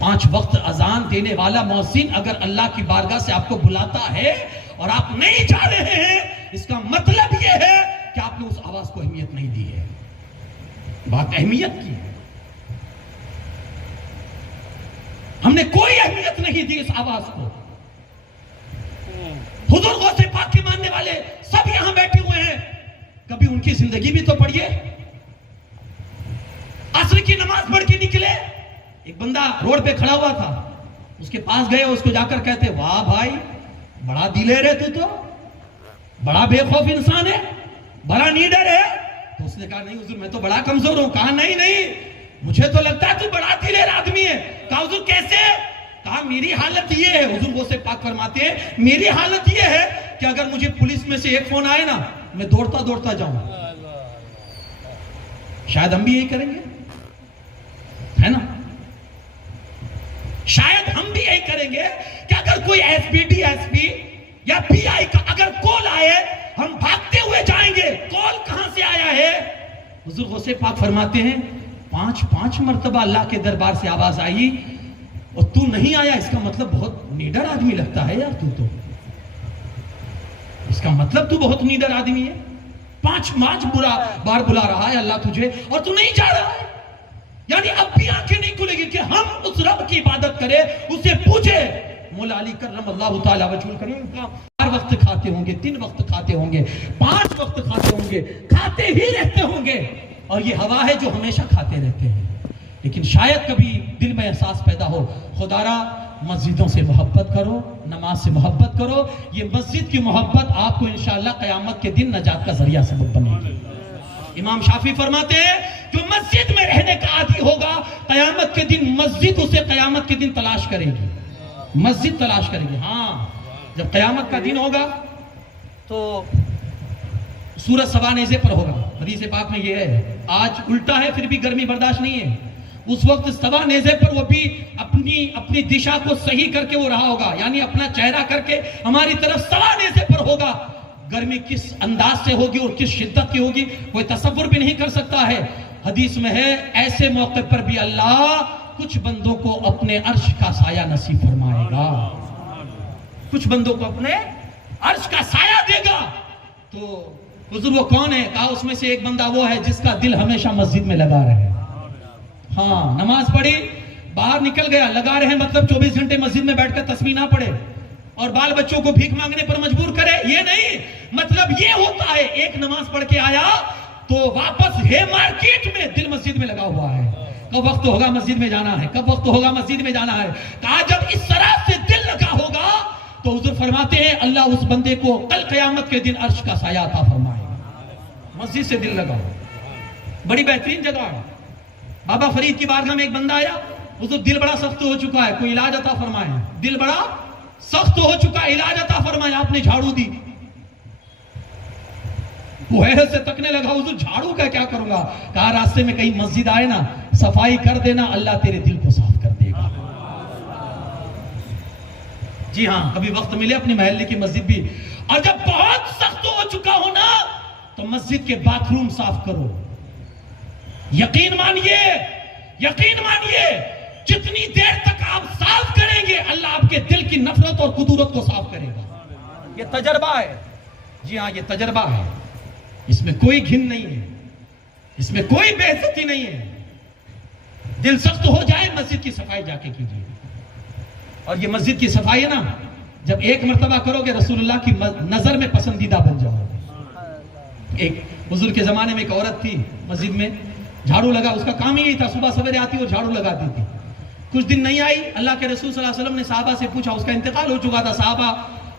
5 وقت اذان دینے والا مؤذن اگر اللہ کی بارگاہ سے آپ کو بلاتا ہے اور آپ نہیں جا رہے ہیں، اس کا مطلب یہ ہے کہ آپ نے اس آواز کو اہمیت نہیں دی ہے۔ بات اہمیت کی ہے، ہم نے کوئی اہمیت نہیں دی اس آواز کو۔ حضور غوث پاک کے ماننے والے سب یہاں بیٹھے ہوئے ہیں، کبھی ان کی زندگی بھی تو پڑھیے۔ عصر کی نماز پڑھ کے نکلے، ایک بندہ روڈ پہ کھڑا ہوا تھا، اس کے پاس گئے، اس کو جا کر کہتے واہ بھائی بڑا دلیر ہے تو بڑا بے خوف انسان ہے، بڑا نیڈر ہے۔ تو اس نے کہا نہیں حضور میں تو بڑا کمزور ہوں۔ کہا نہیں مجھے تو لگتا ہے تو بڑا دلیر آدمی ہے۔ کہا حضور کیسے؟ کہا میری حالت یہ ہے، حضور غوث پاک فرماتے ہیں میری حالت یہ ہے کہ اگر مجھے پولیس میں سے ایک فون آئے نا، میں دوڑتا جاؤں۔ شاید ہم بھی یہی کریں گے، ہے نا؟ شاید ہم بھی یہی کریں گے کہ اگر کوئی S P D S P یا پی آئی کا اگر کال آئے، ہم بھاگتے ہوئے جائیں گے۔ کال کہاں سے آیا ہے؟ حضور غوث پاک فرماتے ہیں 5 مرتبہ اللہ کے دربار سے آواز آئی اور تو نہیں آیا، اس کا مطلب بہت نیڈر آدمی لگتا ہے یار تو اس کا مطلب تو بہت نیڈر آدمی ہے۔ 5 بار بلا رہا ہے اللہ تجھے اور تو نہیں جا رہا ہے، یعنی اب بھی آنکھیں نہیں کھلے گی کہ ہم اس رب کی عبادت کریں، اسے پوچھے۔ مولا علی کرم اللہ تعالی وجہ الکریم 4 وقت کھاتے ہوں گے، 3 وقت کھاتے ہوں گے، 5 وقت کھاتے ہوں گے، کھاتے ہی رہتے ہوں گے، اور یہ ہوا ہے جو ہمیشہ کھاتے رہتے ہیں۔ لیکن شاید کبھی دل میں احساس پیدا ہو، خدارا مسجدوں سے محبت کرو، نماز سے محبت کرو، یہ مسجد کی محبت آپ کو انشاءاللہ قیامت کے دن نجات کا ذریعہ سبب بنے گی۔ امام شافعی فرماتے ہیں جو مسجد میں رہنے کا عادی ہوگا، قیامت کے دن مسجد اسے قیامت کے دن تلاش کرے گی، مسجد تلاش کرے گی۔ ہاں جب قیامت کا دن ہوگا تو سورج سوا نیزے پر ہوگا، حدیث پاک میں یہ ہے، آج الٹا ہے پھر بھی گرمی برداشت نہیں ہے، اس وقت سوا نیزے پر وہ بھی اپنی دشا کو صحیح کر کے وہ رہا ہوگا، یعنی اپنا چہرہ کر کے ہماری طرف سوا نیزے پر ہوگا۔ گرمی کس انداز سے ہوگی اور کس شدت کی ہوگی کوئی تصور بھی نہیں کر سکتا ہے۔ حدیث میں ہے ایسے موقع پر بھی اللہ کچھ بندوں کو اپنے عرش کا سایہ نصیب فرمائے گا، کچھ بندوں کو اپنے عرش کا سایہ دے گا۔ تو حضور وہ کون ہے؟ کہا اس میں سے ایک بندہ وہ ہے جس کا دل ہمیشہ مسجد میں لگا رہے۔ ہاں نماز پڑھی، باہر نکل گیا، لگا رہے مطلب 24 گھنٹے مسجد میں بیٹھ کر تسبیح نہ پڑھے اور بال بچوں کو بھیک مانگنے پر مجبور کرے، یہ نہیں، مطلب یہ ہوتا ہے ایک نماز پڑھ کے آیا تو واپس ہے مارکیٹ میں، دل مسجد میں لگا ہوا ہے۔ کب وقت ہوگا مسجد میں جانا ہے، کب وقت ہوگا مسجد میں جانا ہے۔ کہا جب اس طرح سے دل لگا ہوگا تو حضور فرماتے ہیں اللہ اس بندے کو کل قیامت کے دن عرش کا سایہ عطا فرمائے۔ مسجد سے دل لگا، بڑی بہترین جگہ ہے۔ بابا فرید کی بارگاہ میں ایک بندہ آیا، حضور دل بڑا سخت ہو چکا ہے، کوئی علاج عطا فرمائے۔ دل بڑا سخت ہو چکا ہے، علاج عطا فرمائے۔ آپ نے جھاڑو دی، وہ حیرت سے تکنے لگا، حضور جھاڑو کا کیا کروں گا؟ کہا راستے میں کہیں مسجد آئے نا، صفائی کر دینا، اللہ تیرے دل کو صاف کر دے گا۔ جی ہاں، کبھی وقت ملے اپنی محلے کی مسجد بھی، اور جب بہت سخت ہو چکا ہو نا تو مسجد کے باتھ روم صاف کرو۔ یقین مانیے جتنی دیر تک آپ صاف کریں گے اللہ آپ کے دل کی نفرت اور قدورت کو صاف کرے گا۔ یہ تجربہ ہے، جی ہاں یہ تجربہ ہے، اس میں کوئی گھن نہیں ہے، اس میں کوئی بے عزتی نہیں ہے۔ دل سخت ہو جائے مسجد کی صفائی جا کے کیجیے، اور یہ مسجد کی صفائی ہے نا، جب ایک مرتبہ کرو گے رسول اللہ کی نظر میں پسندیدہ بن جاؤ گے۔ ایک حضور کے زمانے میں ایک عورت تھی مسجد میں، جھاڑو لگا، اس کا کام ہی یہی تھا، صبح سویرے آتی اور جھاڑو لگاتی تھی۔ کچھ دن نہیں آئی، اللہ کے رسول صلی اللہ علیہ وسلم نے صحابہ سے پوچھا، اس کا انتقال ہو چکا تھا، صحابہ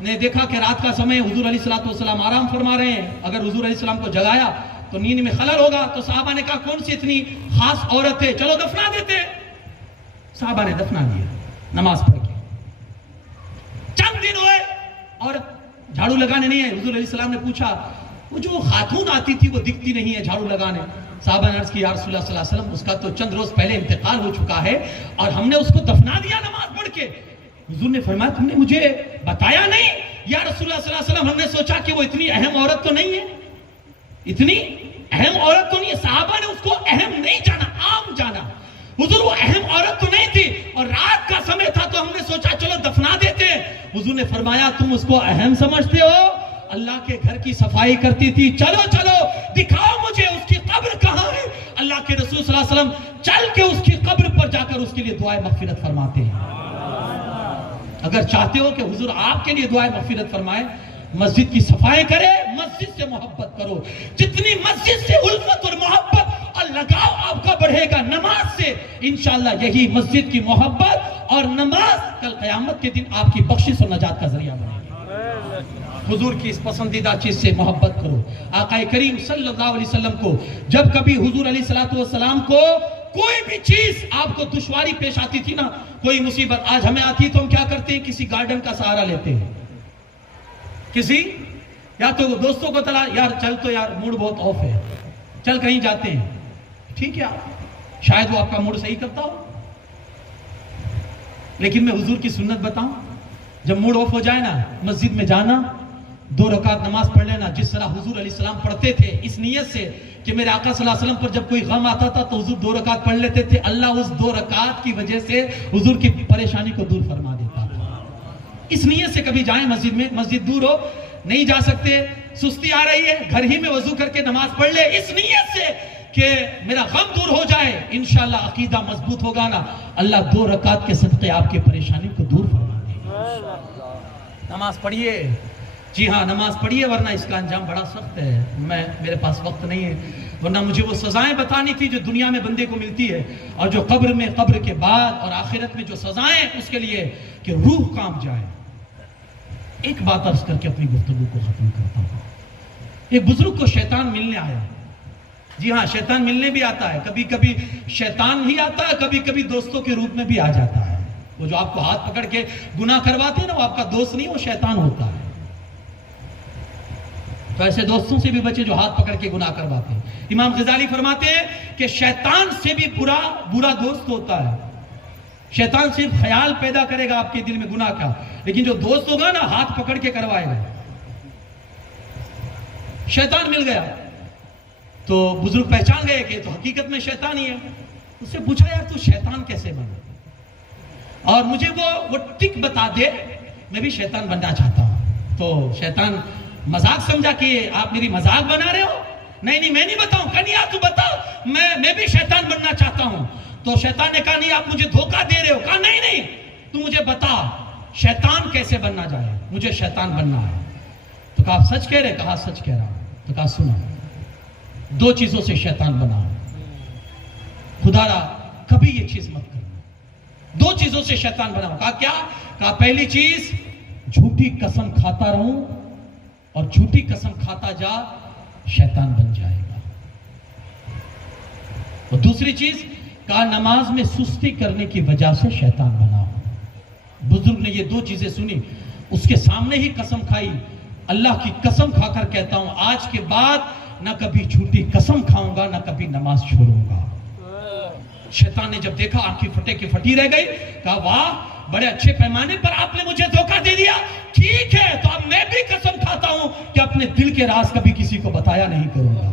نے دیکھا کہ رات کا سمے حضور علیہ السلام آرام فرما رہے ہیں، اگر حضور علیہ السلام کو جگایا تو نیند میں خلل ہوگا، تو صحابہ نے کہا کون سی اتنی خاص عورت ہے، چلو دفنا دیتے۔ صحابہ نے دفنا دیا نماز پڑھ کے۔ چند دن ہوئے عورت جھاڑو لگانے نہیں ہے، حضور علیہ السلام نے پوچھا وہ جو خاتون آتی تھی وہ دکھتی نہیں ہے جھاڑو لگانے۔ صحابہ نے عرض کی یا رسول اللہ صلی اللہ علیہ وسلم اس کا تو چند روز پہلے انتقال ہو چکا ہے اور ہم نے اس کو دفنا دیا نماز پڑھ کے۔ حضور نے فرمایا تم نے مجھے بتایا نہیں؟ یا رسول اللہ صلی اللہ علیہ وسلم ہم نے سوچا کہ وہ اتنی اہم عورت تو نہیں ہے، اتنی اہم عورت تو نہیں ہے۔ صحابہ نے اس کو اہم نہیں جانا، عام جانا۔ حضور وہ اہم عورت تو نہیں تھی، اور رات حضور نے فرمایا تم اس کو اہم سمجھتے ہو؟ اللہ کے گھر کی صفائی کرتی تھی، چلو چلو دکھاؤ مجھے اس کی قبر کہاں ہے۔ اللہ کے رسول صلی اللہ علیہ وسلم چل کے اس کی قبر پر جا کر اس کے لیے دعائے مغفرت فرماتے ہیں۔ اگر چاہتے ہو کہ حضور آپ کے لیے دعائے مغفرت فرمائے، مسجد کی صفائی کرے، مسجد سے محبت کرو۔ جتنی مسجد سے الفت اور محبت اور لگاؤ آپ کا بڑھے گا نماز سے، انشاءاللہ یہی مسجد کی محبت اور نماز کل قیامت کے دن آپ کی بخشش اور نجات کا ذریعہ بنے گی۔ حضور کی اس پسندیدہ چیز سے محبت کرو۔ آقا کریم صلی اللہ علیہ وسلم کو جب کبھی حضور علیہ السلام کو کوئی بھی چیز آپ کو دشواری پیش آتی تھی نا، کوئی مصیبت آج ہمیں آتی ہے تو ہم کیا کرتے ہیں؟ کسی گارڈن کا سہارا لیتے ہیں، کسی یا تو دوستوں کو تلا، یار چل تو یار موڈ بہت آف ہے، چل کہیں جاتے ہیں، ٹھیک ہے آپ شاید وہ آپ کا موڈ صحیح کرتا ہو، لیکن میں حضور کی سنت بتاؤں، جب موڈ آف ہو جائے نا، مسجد میں جانا، 2 رکعت نماز پڑھ لینا جس طرح حضور علیہ السلام پڑھتے تھے، اس نیت سے کہ میرے آقا صلی اللہ علیہ وسلم پر جب کوئی غم آتا تھا تو حضور 2 رکعت پڑھ لیتے تھے، اللہ اس 2 رکعت کی وجہ سے حضور کی پریشانی کو دور فرما دیتا تھا۔ اس نیت سے کبھی جائیں مسجد میں، مسجد دور ہو نہیں جا سکتے، سستی آ رہی ہے، گھر ہی میں وضو کر کے نماز پڑھ لے، اس نیت سے کہ میرا غم دور ہو جائے، انشاءاللہ عقیدہ مضبوط ہوگا نا، اللہ 2 رکعت کے صدقے آپ کی پریشانی کو دور فرما دے گا۔ نماز پڑھیے، جی ہاں نماز پڑھیے، ورنہ اس کا انجام بڑا سخت ہے۔ میرے پاس وقت نہیں ہے، ورنہ مجھے وہ سزائیں بتانی تھی جو دنیا میں بندے کو ملتی ہے، اور جو قبر میں، قبر کے بعد اور آخرت میں جو سزائیں اس کے لیے کہ روح کانپ جائے۔ ایک بات عرض کر کے اپنی گفتگو کو ختم کرتا ہوں۔ ایک بزرگ کو شیطان ملنے آیا، جی ہاں شیطان ملنے بھی آتا ہے، کبھی کبھی شیطان ہی آتا ہے، کبھی کبھی دوستوں کے روپ میں بھی آ جاتا ہے۔ وہ جو آپ کو ہاتھ پکڑ کے گناہ کرواتے ہیں نا، وہ آپ کا دوست نہیں، وہ شیطان ہوتا ہے۔ تو ایسے دوستوں سے بھی بچے جو ہاتھ پکڑ کے گناہ کرواتے ہیں۔ امام غزالی فرماتے ہیں کہ شیطان سے بھی برا دوست ہوتا ہے۔ شیطان صرف خیال پیدا کرے گا آپ کے دل میں گناہ کا، لیکن جو دوست ہوگا نا ہاتھ پکڑ کے کروائے گا۔ شیطان مل گیا تو بزرگ پہچان گئے کہ تو حقیقت میں شیطان ہی ہے۔ اس سے پوچھا یار تو شیطان کیسے بنا، اور مجھے وہ ٹک بتا دے، میں بھی شیطان بننا چاہتا ہوں۔ تو شیطان مذاق سمجھا کہ آپ میری مذاق بنا رہے ہو، نہیں میں نہیں بتاؤں، کہا نہیں آپ تو بتاؤ، میں بھی شیطان بننا چاہتا ہوں۔ تو شیطان نے کہا نہیں آپ مجھے دھوکہ دے رہے ہو، کہا نہیں تو مجھے بتا شیطان کیسے بننا جائے، مجھے شیطان بننا ہے۔ تو کہا آپ سچ کہہ رہے، کہا سچ کہہ رہا ہوں۔ تو کہا سنو، 2 چیزوں سے شیطان بنا، خدا را کبھی یہ چیز مت کرنا، 2 چیزوں سے شیطان بنا۔ کہا کیا؟ کہا پہلی چیز جھوٹی قسم کھاتا رہوں، اور جھوٹی قسم کھاتا جا شیطان بن جائے گا۔ اور دوسری چیز کہا نماز میں سستی کرنے کی وجہ سے شیطان بنا۔ بزرگ نے یہ 2 چیزیں سنی، اس کے سامنے ہی قسم کھائی، اللہ کی قسم کھا کر کہتا ہوں آج کے بعد نہ کبھی جھوٹی قسم کھاؤں گا، نہ کبھی نماز چھوڑوں گا۔ شیطان نے جب دیکھا آنکھیں پھٹے کی پھٹی رہ گئی، کہا واہ بڑے اچھے پیمانے پر آپ نے مجھے دھوکہ دے دیا، ٹھیک ہے تو اب میں بھی قسم کھاتا ہوں کہ اپنے دل کے راز کبھی کسی کو بتایا نہیں کروں گا۔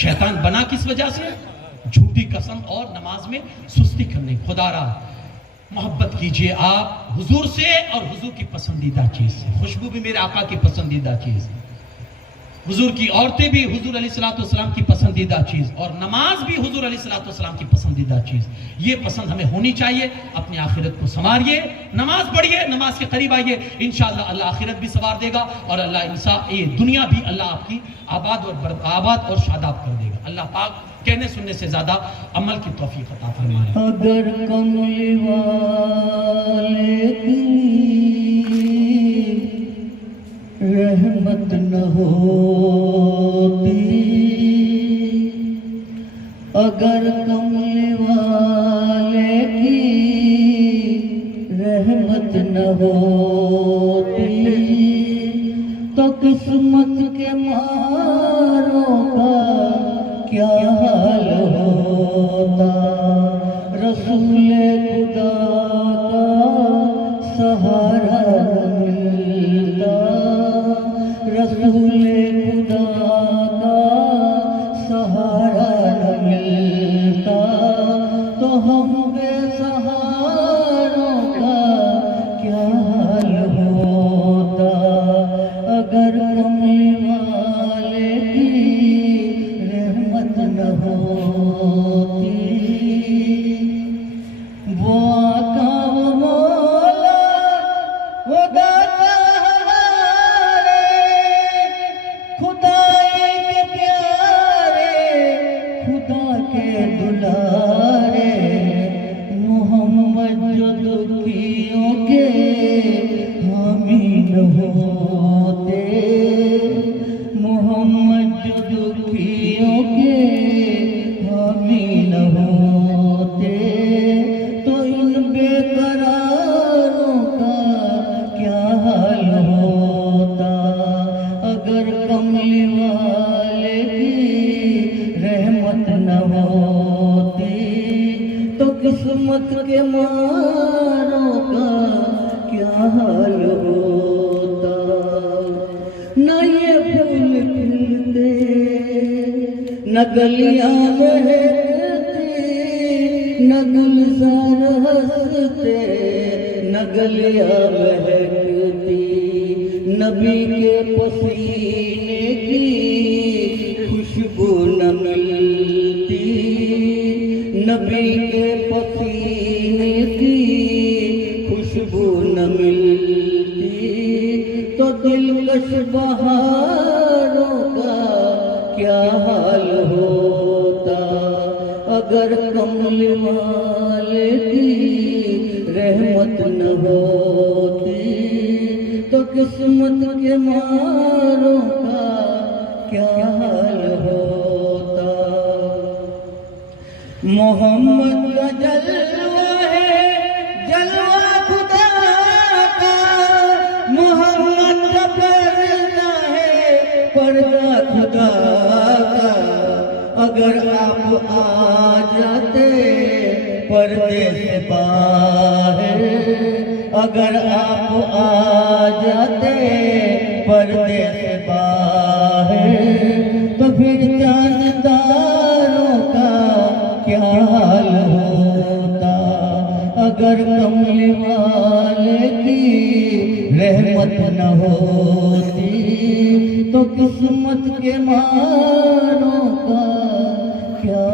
شیطان بنا کس وجہ سے؟ جھوٹی قسم اور نماز میں سستی کرنے۔ خدا را محبت کیجئے آپ حضور سے اور حضور کی پسندیدہ چیز سے۔ خوشبو بھی میرے آقا کی پسندیدہ چیز، حضور کی عورتیں بھی حضور علیہ السلام کی پسندیدہ چیز، اور نماز بھی حضور علیہ السلام کی پسندیدہ چیز۔ یہ پسند ہمیں ہونی چاہیے۔ اپنی آخرت کو سنواریے، نماز پڑھیے، نماز کے قریب آئیے، انشاءاللہ اللہ آخرت بھی سنوار دے گا، اور اللہ یہ دنیا بھی اللہ آپ کی آباد اور شاداب کر دے گا۔ اللہ پاک کہنے سننے سے زیادہ عمل کی توفیق عطا فرمائے۔ اگر کملی والے رحمت نہ ہوتی، اگر کملی والے کی رحمت نہ ہوتی تو قسمت کے ماروں کا کیا حال ہوتا۔ رسول خدا کا سہارا ملتا، رسول خدا کا سہارا ملتا تو ہم بے سہاروں کا کیا قسمت کے ماروں کا کیا حال ہوتا، نہ یہ پھول کھلتے نہ گلیاں بہتی، نہ گلزار ہنستے نہ گلیاں بہتی، نبی کے پسینے کی خوشبو نہ ملتی، نبی کے پسینے کی خوشبو نہ ملتی، تو دلکش بہاروں کا کیا حال ہوتا، اگر کمل والے کی رحمت نہ ہوتی، تو قسمت کے ماروں کا کیا حال ہوتا۔ محمد کا جلوہ ہے جلوہ خدا کا، محمد کا پردہ ہے پردہ خدا کا، اگر آپ آ جاتے پردے سے باہر، اگر آپ آ جاتے پردے سے باہر، تو پھر جانداروں کا کیا حال ہوتا، اگر کملی والے کی رحمت نہ ہوتی، تو قسمت کے ماروں کا کیا